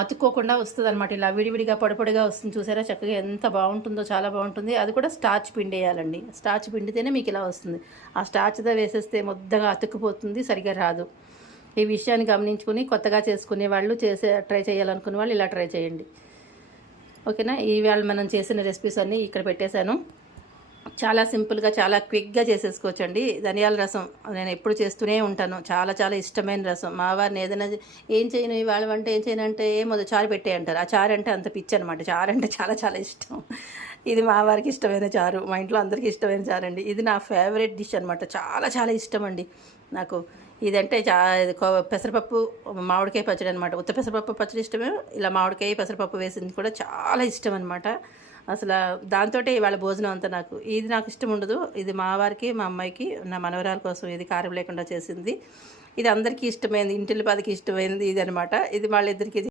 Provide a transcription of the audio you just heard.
అతుక్కోకుండా వస్తుందన్నమాట. ఇలా విడివిడిగా పొడి వస్తుంది చూసారా, చక్కగా ఎంత బాగుంటుందో, చాలా బాగుంటుంది. అది కూడా స్టార్చ్ పిండి వేయాలండి. స్టార్చ్ పిండితేనే మీకు ఇలా వస్తుంది. ఆ స్టార్చ్తో వేసేస్తే ముద్దగా అతుక్కుపోతుంది, సరిగా రాదు. ఈ విషయాన్ని గమనించుకుని కొత్తగా చేసుకునే వాళ్ళు, ట్రై చేయాలనుకునే వాళ్ళు ఇలా ట్రై చేయండి. ఓకేనా. ఈవేళ మనం చేసిన రెసిపీస్ అన్నీ ఇక్కడ పెట్టేశాను. చాలా సింపుల్గా, చాలా క్విక్గా చేసేసుకోవచ్చండి. ధనియాల రసం నేను ఎప్పుడు చేస్తూనే ఉంటాను. చాలా చాలా ఇష్టమైన రసం. మా వారిని ఏదైనా ఏం చేయను ఇవాళ వంట, ఏం చేయను అంటే ఏమో చారు పెట్టే అంటారు. ఆ చారు అంటే అంత పిచ్చి అనమాట. చారు అంటే చాలా చాలా ఇష్టం. ఇది మా వారికి ఇష్టమైన చారు, మా ఇంట్లో అందరికీ ఇష్టమైన చారు అండి. ఇది నా ఫేవరెట్ డిష్ అనమాట. చాలా చాలా ఇష్టం అండి నాకు. ఇదంటే పెసరపప్పు మామిడికాయ పచ్చడి అనమాట. ఉత్త పెసరపప్పు పచ్చడి ఇష్టమే, ఇలా మామిడికాయ పెసరపప్పు వేసింది కూడా చాలా ఇష్టం అనమాట. అసలు దాంతో ఇవాళ భోజనం అంతా నాకు. ఇది నాకు ఇష్టం ఉండదు. ఇది మా వారికి, మా అమ్మాయికి, నా మనవరాల కోసం ఇది కారం లేకుండా చేసింది. ఇది అందరికీ ఇష్టమైంది, ఇంటిల్లిపాదికి ఇష్టమైంది ఇది అనమాట. ఇది వాళ్ళిద్దరికీ